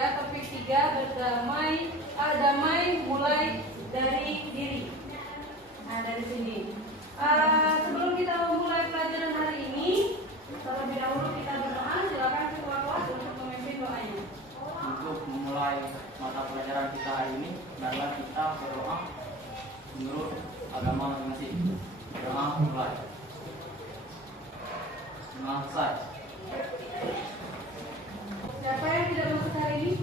ya, topik 3 berdamai, damai mulai dari diri. Nah, dari sini. Sebelum kita memulai pelajaran hari ini, terlebih dahulu kita berdoa. Silakan ketua kelas untuk memimpin doanya. Untuk memulai mata pelajaran kita hari ini, adalah kita berdoa menurut agama masing-masing. Doa mulai. Selesai. Siapa yang tidak masuk hari ini?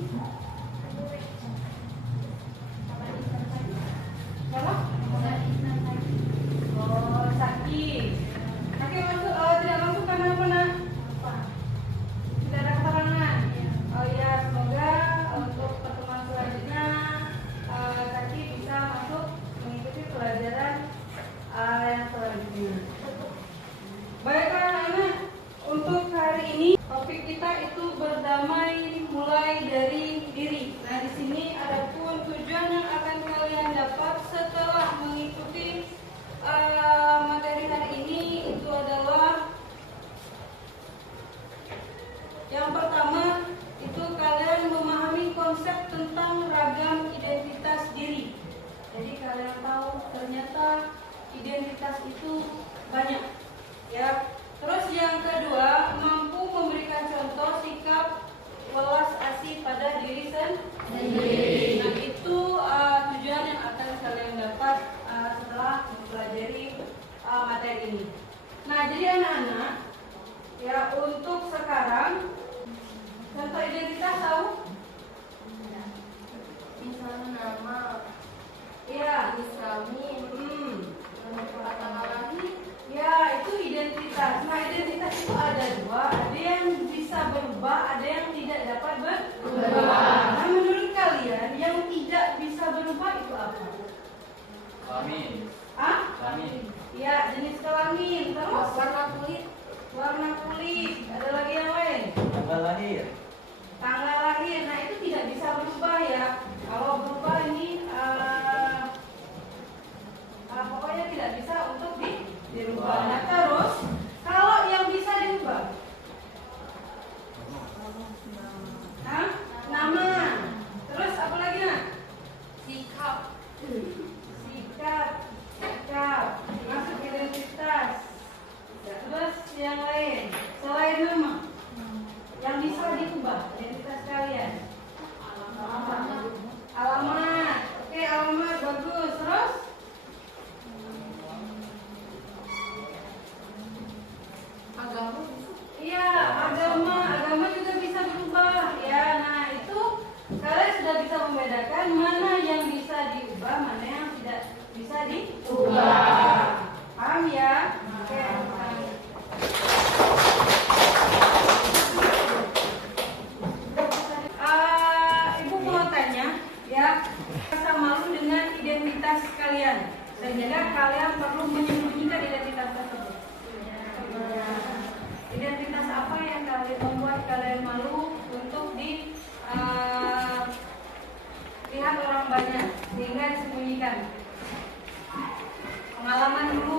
Siapa? Oh, sakit. Sakit masuk, tidak masuk karena apa, nak? Tidak ada keterangan. Oh iya, semoga untuk pertemuan selanjutnya Sakit bisa masuk mengikuti pelajaran yang selanjutnya. Baiklah anak-anak, untuk hari ini topik kita itu berdamai mulai dari diri. Nah, di sini ada pun tujuan yang akan kalian dapat setelah mengikuti materi hari ini itu adalah yang pertama itu kalian memahami konsep tentang ragam identitas diri. Jadi kalian tahu ternyata identitas itu banyak, ya. Terus yang kedua, mampu memberikan contoh sikap welas asih pada diri sendiri. Nah, itu tujuan yang akan kalian dapat setelah mempelajari materi ini. Nah, jadi anak-anak, ya, untuk sekarang contoh identitas tahu? Misalnya nama, Iya. Islami, tanggal lahir. Ya, itu identitas. Nah, identitas itu ada dua, ada yang bisa berubah, ada yang tidak dapat berubah. Nah, menurut kalian yang tidak bisa berubah itu apa? Kelamin. Kelamin. Ya, jenis kelamin. Terus Warna kulit. warna kulit. Ada lagi yang lain? Tanggal lahir. Tanggal lahir. Nah, itu tidak bisa berubah ya. Kalau berubah ini pokoknya tidak bisa untuk dirubah. Nah, terus kalau yang bisa dirubah, nama. Terus apa lagi, nak? Sikap. Sikap masuk identitas. Terus yang lain selain nama yang bisa diubah identitas kalian? Alamat. Oke, alamat bagus. Terus Agama. iya, agama juga bisa berubah. Ya, nah itu kalian sudah bisa membedakan mana yang bisa diubah, mana yang tidak bisa diubah. Paham ya? Oke. Ibu mau tanya, ya, rasa malu dengan identitas kalian, sehingga kalian perlu menyembunyikan identitas tersebut. Identitas apa yang kalian membuat kalian malu untuk lihat orang banyak sehingga disembunyikan? Pengalaman dulu.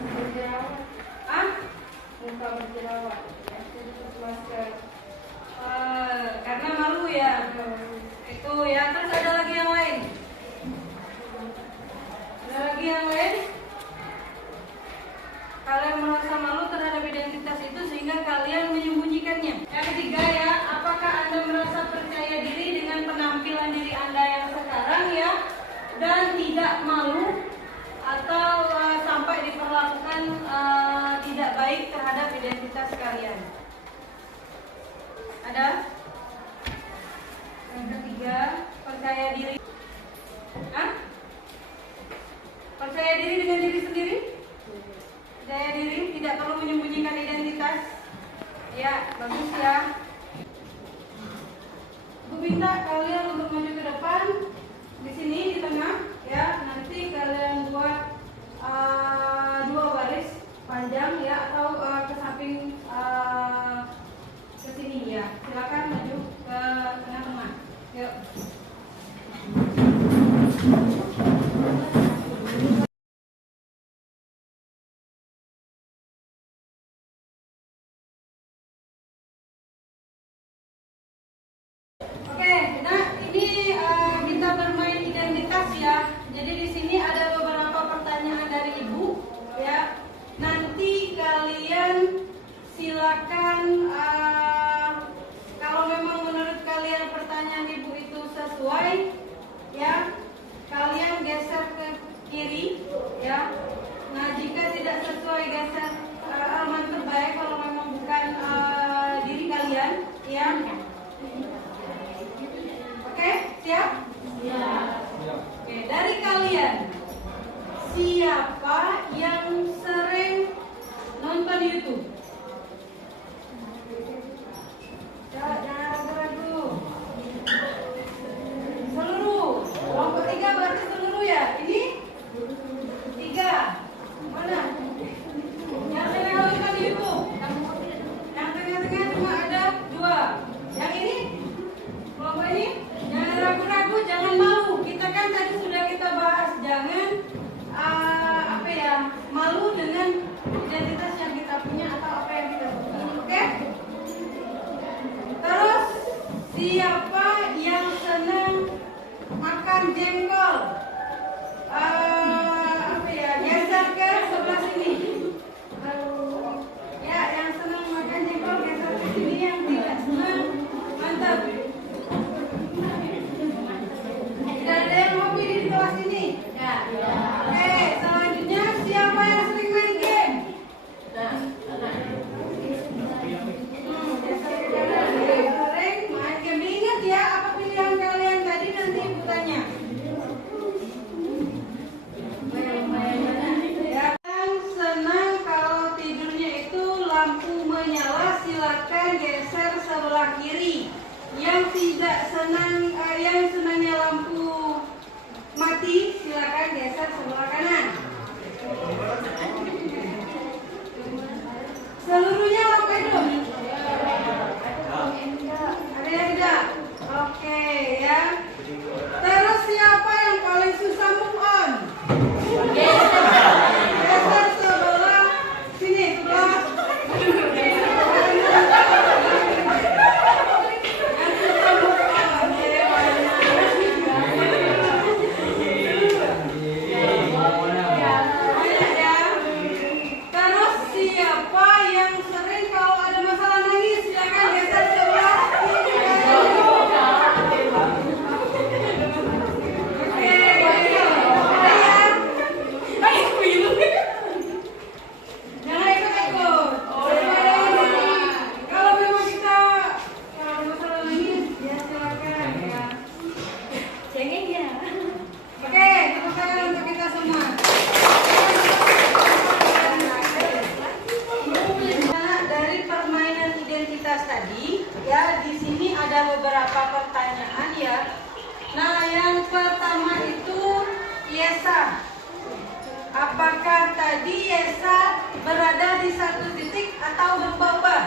Berjerawat. Muka berjerawat. Masker. Karena malu ya. Itu ya. Terus ada lagi yang lain? Ada lagi yang lain? Kalian merasa malu terhadap identitas itu sehingga kalian menyembunyikannya. Yang ketiga ya, apakah Anda merasa percaya diri dengan penampilan diri Anda yang sekarang ya, dan tidak malu atau sampai diperlakukan tidak baik terhadap identitas kalian? Ada? Yang ketiga, percaya diri. Percaya diri dengan diri sendiri? Percaya diri, tidak perlu menyembunyikan identitas. Ya, bagus ya. Bu minta kalian untuk maju ke depan. Di sini di tengah, ya. Nanti kalian buat dua baris panjang ya, atau ke samping ke sini ya. Silakan maju ke tengah-tengah. Yuk. silakan kalau memang menurut kalian pertanyaan ibu itu sesuai, ya kalian geser ke kiri, ya. Nah jika tidak sesuai geser halaman terbaik kalau memang bukan diri kalian, ya. Oke, siap? Oke, dari kalian siapa yang sering nonton YouTube? Jangan ragu-ragu. Seluruh. Kelompok 3 berarti seluruh ya? Ini 3. Mana? Yang sering nonton YouTube? Yang tengah-tengah cuma ada 2. Yang ini? Kelompok ini? Jangan ragu-ragu, jangan malu. Kita kan tadi sudah kita bahas, jangan malu dengan identitas yang kita punya atau apa yang kita punya. Oke? Terus siapa yang senang makan jengkol? Geser ke sebelah sini. Ya, yang senang makan jengkol geser ke sini, yang tidak senang mantap. Tidak ada yang hobi di kelas ini? Ya. Oke, selanjutnya siapa yang sering main game? Sering main game. Ingat ya, apa pilihan kalian tadi, nanti ibu tanya. Yang senang kalau tidurnya itu lampu menyala, silakan geser sebelah kiri. Yang tidak senang, yang senangnya lampu mati, silakan geser sebelah kanan. Seluruhnya lampu hidup. Ada yang tidak? Oke ya. Terus siapa yang paling susah move on? Geser sebelah sini, sebelah. Yang susah move on. Terus siapa yang sering kalau ada masalah nangis, silakan geser sebelah kiri. Oke, jangan ikut-ikut. Kalau memang kita kalau ada masalah nangis, ya silakan ya. Cengeng ya. Oke, tepuk tangan untuk kita semua. Nah, dari permainan identitas tadi, ya di sini ada beberapa pertanyaan ya. Nah, yang pertama itu Yesa. Apakah tadi Yesa berada di satu titik atau berubah-ubah?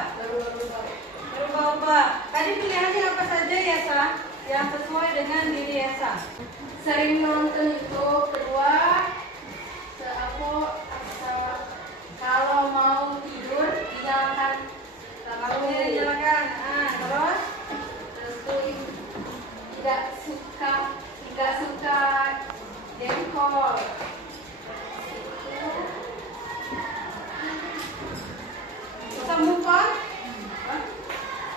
Berubah-ubah. Tadi pilihannya apa saja Yesa? Yang sesuai dengan diri Yesa. Sering nonton YouTube. Kedua, kalau mau tidur dinyalakan. Kalau ini silakan. Terus tidak suka jengkol. bisa move on?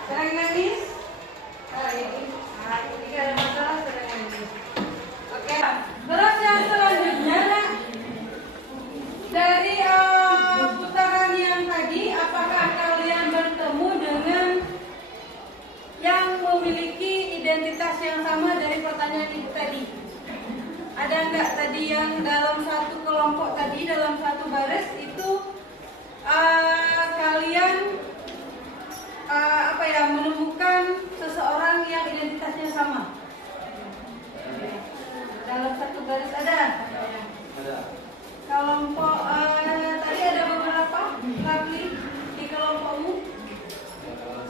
Sering nangis? Jika ada masalah sering nangis. Oke. Terus yang selanjutnya dari putaran yang tadi, apakah kalian bertemu dengan yang memiliki identitas yang sama dari pertanyaan ibu tadi? Ada enggak tadi yang dalam satu kelompok tadi, dalam satu baris itu kalian menemukan seseorang yang identitasnya sama? Dalam satu baris ada? Ada. Kelompok tadi ada beberapa Rafli di kelompokmu?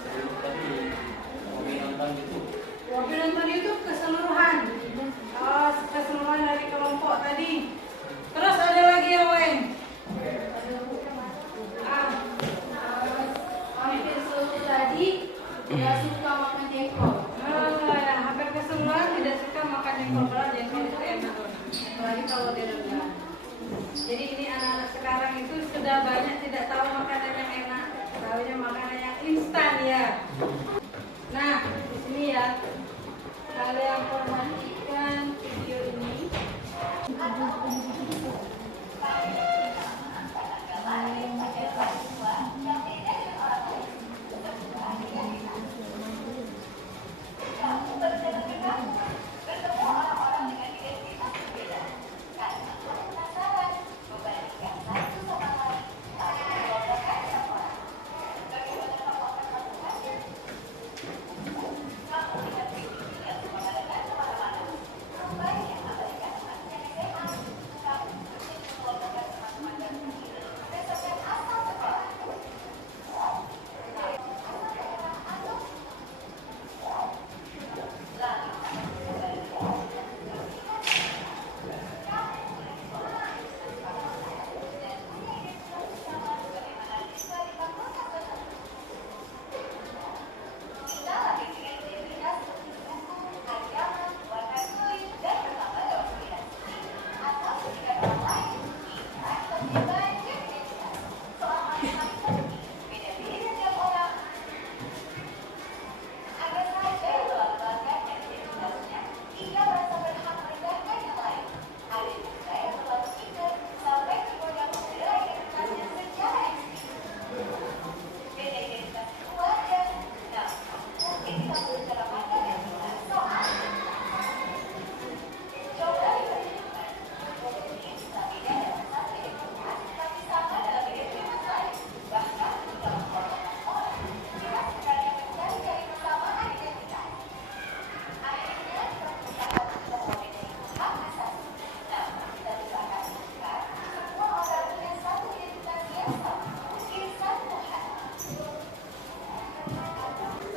Sebelum tadi hobi nonton YouTube. Hobi nonton YouTube keseluruhan. Oh, keseluruhan dari kelompok tadi. Terus ada lagi yang lain? Hampir seluruh tadi tidak suka makan jengkol. Hampir keseluruhan tidak suka makan jengkol, karena jengkol itu enak, apalagi kalau direndam. Jadi ini anak-anak sekarang itu sudah banyak tidak tahu makanan yang enak, tahu tahunya makanan yang instan ya. Nah, di sini ya, kalian perhatikan video ini.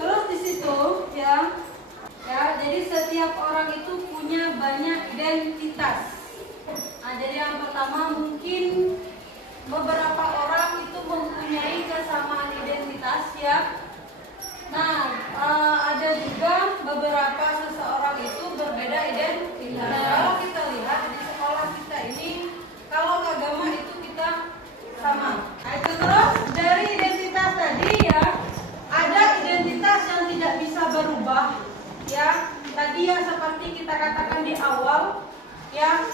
Terus di situ ya, jadi setiap orang itu punya banyak identitas. Nah, jadi yang pertama mungkin beberapa orang itu mempunyai kesamaan identitas ya. Nah, ada juga beberapa seseorang itu berbeda identitas. Nah, kalau kita lihat di sekolah kita ini, kalau agama itu kita sama. Nah, itu terus dari identitas tadi ya, ada identitas yang tidak bisa berubah ya. Tadi yang seperti kita katakan di awal ya,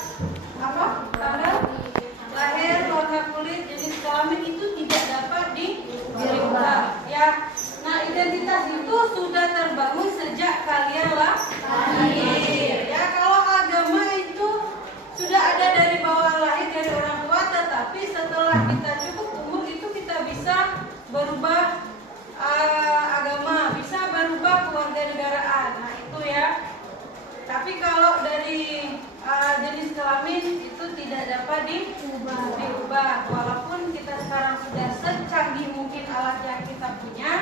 apa? Tanggal lahir, warna kulit, jenis kelamin itu tidak dapat dirubah ya. Nah, identitas itu sudah terbangun sejak kalian lahir ya. Kalau agama itu sudah ada dari bawah lahir dari orang tua, tetapi setelah kita cukup umur itu kita bisa berubah agama, bisa berubah kewarganegaraan. Nah, itu ya. Tapi kalau dari jenis kelamin itu tidak dapat diubah. Walaupun kita sekarang sudah secanggih mungkin alat yang kita punya,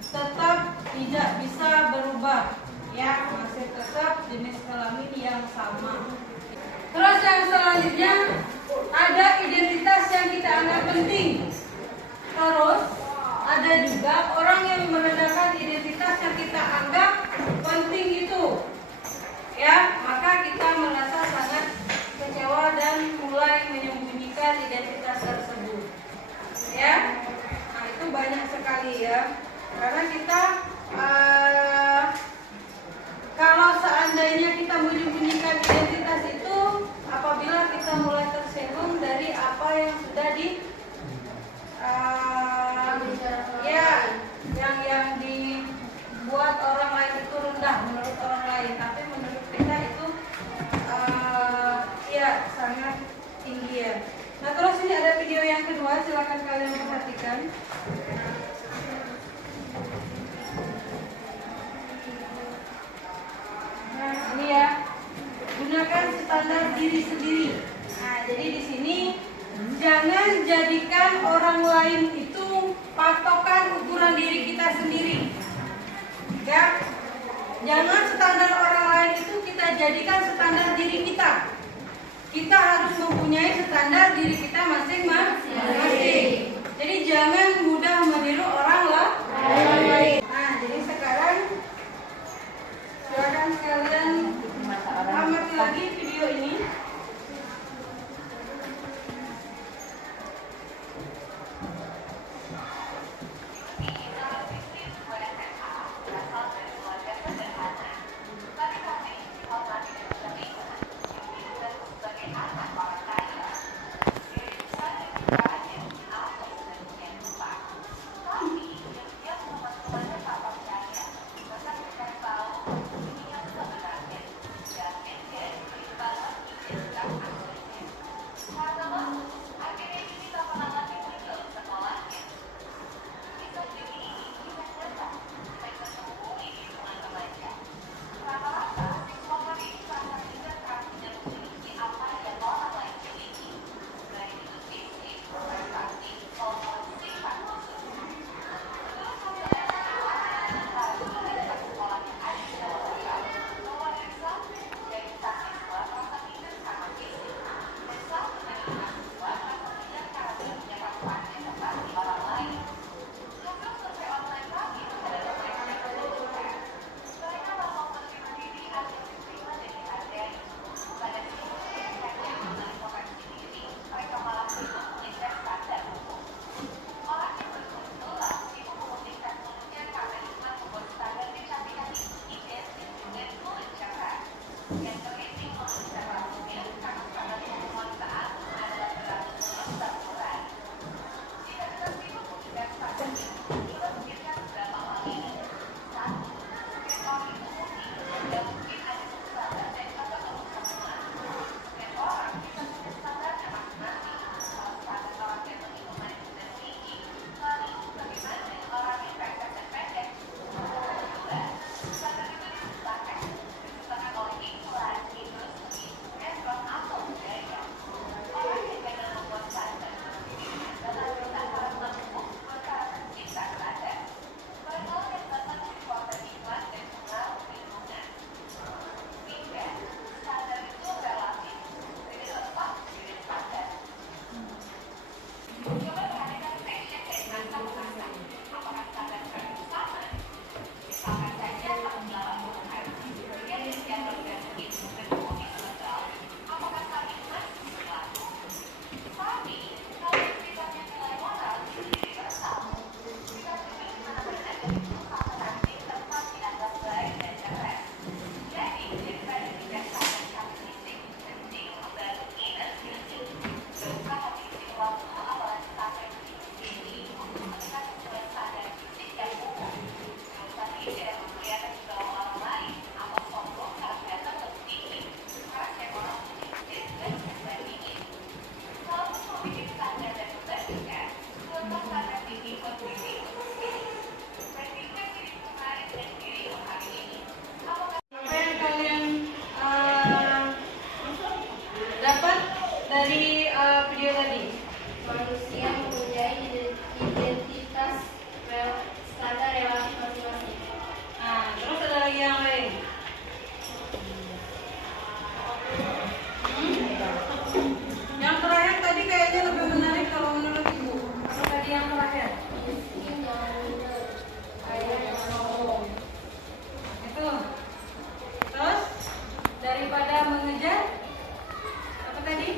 tetap tidak bisa berubah ya, masih tetap jenis kelamin yang sama. Terus yang selanjutnya ada identitas yang kita anggap penting. Terus ada juga orang yang merendahkan identitas yang kita anggap penting itu ya, maka kita merasa sangat kecewa dan mulai menyembunyikan identitas tersebut ya. Nah, itu banyak sekali ya, karena kita kalau seandainya kita menyembunyikan identitas itu apabila kita mulai tersinggung dari apa yang sudah yang dibuat orang lain itu rendah menurut orang lain, tapi menurut kita itu sangat tinggi ya. Nah, terus ini ada video yang kedua, silakan kalian perhatikan. Nah, ini ya, gunakan standar diri sendiri. Nah, jadi di sini jangan jadikan orang lain itu patokan ukuran diri kita sendiri. Ya, jangan standar orang lain itu kita jadikan standar diri kita. Kita harus mempunyai standar diri kita masing-masing. Jadi jangan mudah meniru orang lain. Nah, jadi sekarang silakan kalian amati lagi video ini. Apa yang kalian dapat dari video tadi? Manusia mempunyai identitas standar relatif masing-masing. Nah, terus ada lagi yang lain. Yang terakhir tadi kayaknya lebih menarik kalau menurut Ibu. Apa tadi yang terakhir? Miskin jangan minder, kaya jangan sombong. Itu. Terus daripada mengejar apa tadi?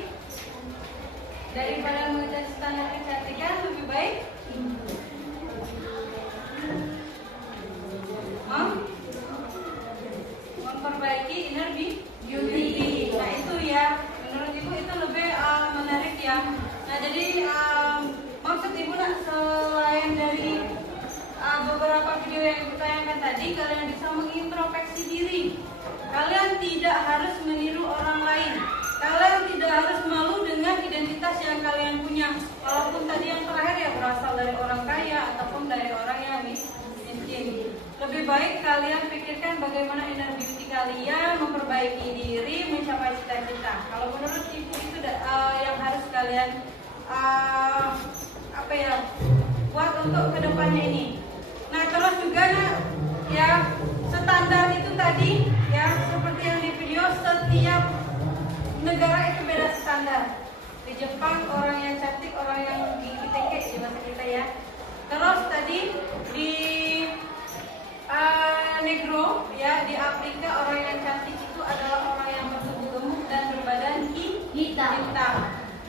Daripada mengejar standar kecantikan lebih baik memperbaiki inner beauty. Nah itu ya, menurut Ibu itu lebih menarik ya. Nah jadi maksud Ibu selain dari beberapa video yang Ibu tayangkan tadi, kalian bisa mengintrospeksi diri. Kalian tidak harus meniru orang lain. Kalian tidak harus malu dengan identitas yang kalian punya. Walaupun tadi yang terakhir ya berasal dari orang kaya ataupun dari orang yang miskin. Lebih baik kalian pikirkan bagaimana inner beauty kalian, memperbaiki diri, mencapai cita-cita. Kalau menurut Ibu itu yang harus kalian buat untuk kedepannya ini. Nah terus juga ya standar itu tadi ya seperti yang di video, setiap negara itu beda standar. Di Jepang orang yang cantik, orang yang gigi teke di bahasa kita ya. Terus tadi di Negro ya di Afrika orang yang cantik itu adalah orang yang bertubuh gemuk dan berbadan hitam.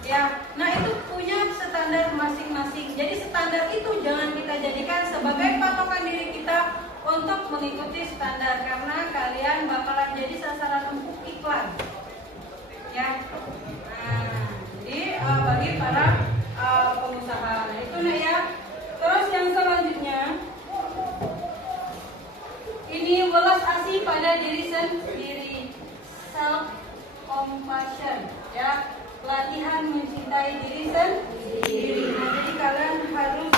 Ya, nah itu punya standar masing-masing. Jadi standar itu jangan kita jadikan sebagai patokan diri kita untuk mengikuti standar, karena kalian bakalan jadi sasaran empuk iklan. Ya, nah, jadi bagi para pengusaha, nah itu nih ya. Terus yang selanjutnya, ini welas asih pada diri sendiri, self compassion, ya. Latihan mencintai diri sendiri. Nah, jadi kalian harus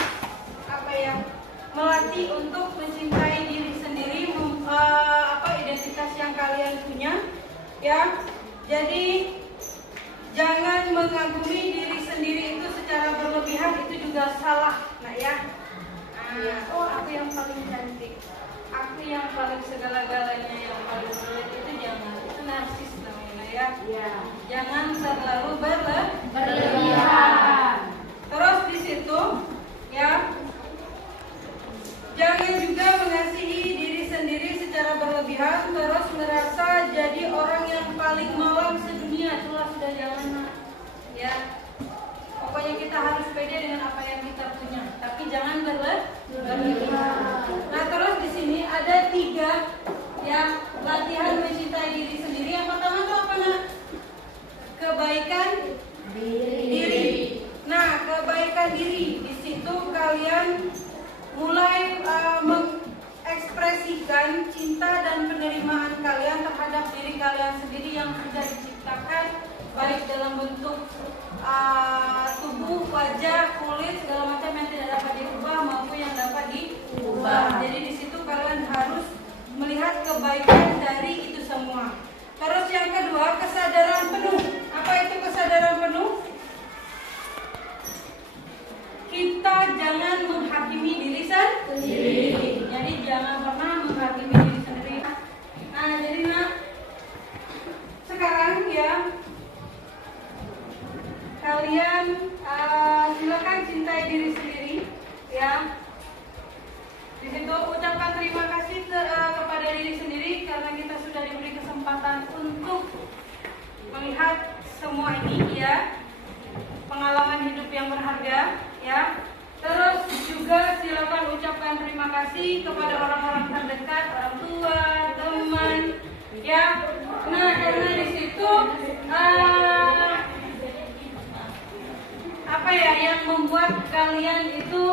melatih untuk mencintai diri sendiri, identitas yang kalian punya, ya. Jadi jangan mengagumi diri sendiri itu secara berlebihan, itu juga salah, nah ya. Oh aku yang paling cantik, aku yang paling segala-galanya, yang paling sulit, itu jangan, itu narsis namanya ya. Jangan terlalu berlebihan. Terus di situ ya, jangan juga mengasihi diri sendiri secara berlebihan, terus merasa jadi orang yang paling malang sedunia. Itulah sudah jangan ya. Pokoknya kita harus pede dengan apa yang kita punya, tapi jangan berlebihan. Nah terus di sini ada 3 ya latihan mencintai diri sendiri. yang sudah diciptakan, baik dalam bentuk tubuh, wajah, kulit, segala macam yang tidak dapat diubah maupun yang dapat diubah. Jadi di situ kalian harus melihat kebaikan dari itu semua. Terus yang kedua, kesadaran penuh. Apa itu kesadaran penuh? Kita jangan menghakimi diri sendiri. Jadi jangan pernah menghakimi diri sendiri. Nah, jadi sekarang ya kalian silakan cintai diri sendiri ya. Di situ ucapkan terima kasih kepada diri sendiri karena kita sudah diberi kesempatan untuk melihat semua ini ya, pengalaman hidup yang berharga ya. Terus juga silakan ucapkan terima kasih kepada orang-orang terdekat, orang tua, teman ya. Nah, karena di situ apa ya yang membuat kalian itu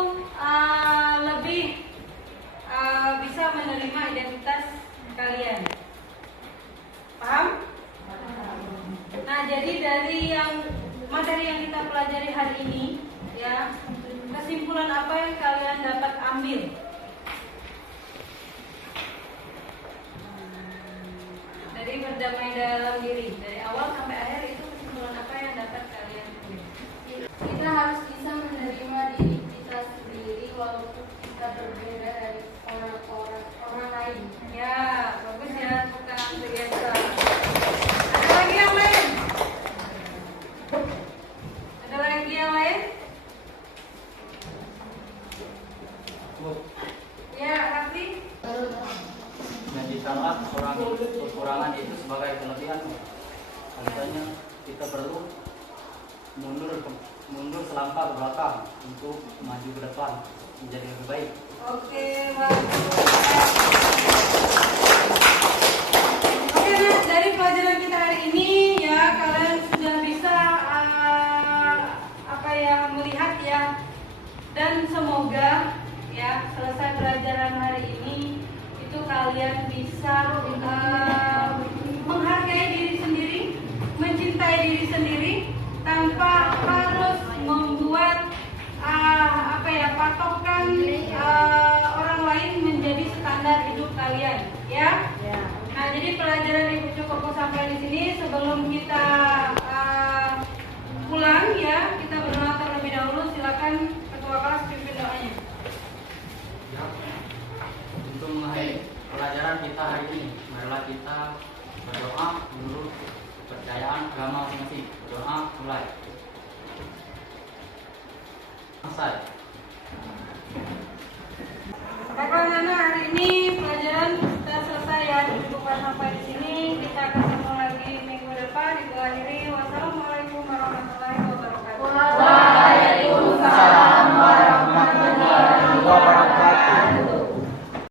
lebih bisa menerima identitas kalian. Paham? Nah, jadi dari materi yang kita pelajari hari ini ya, kesimpulan apa yang kalian dapat ambil? Dari berdamai dalam diri, dari awal sampai akhir, itu kesimpulan apa yang dapat kalian ambil? Kita harus bisa menerima diri kita sendiri walaupun kita berbeda dari orang lain. Ya, bagus ya, bukan biasa. Ada lagi yang lain? Ada lagi yang lain? Ya, Hati. Menjadikanlah kekurangan itu sebagai kelebihan. Misalnya kita perlu mundur selangkah ke belakang untuk maju ke depan menjadi lebih baik. Oke, bagus. Oke, nah, dari pelajaran kita hari ini ya, kalian sudah bisa melihat ya, dan semoga ya selesai pelajaran hari ini itu kalian bisa menghargai diri sendiri, mencintai diri sendiri tanpa harus membuat patokan orang lain menjadi standar hidup kalian ya. Nah, jadi pelajaran Ibu cukup sampai di sini. Sebelum kita pulang ya, kita berdoa terlebih dahulu. Silakan ketua kelas pimpin doanya. Ya. Untuk mengakhiri pelajaran kita hari ini, marilah kita berdoa menurut kepercayaan agama masing-masing. Berdoa mulai. Selesai.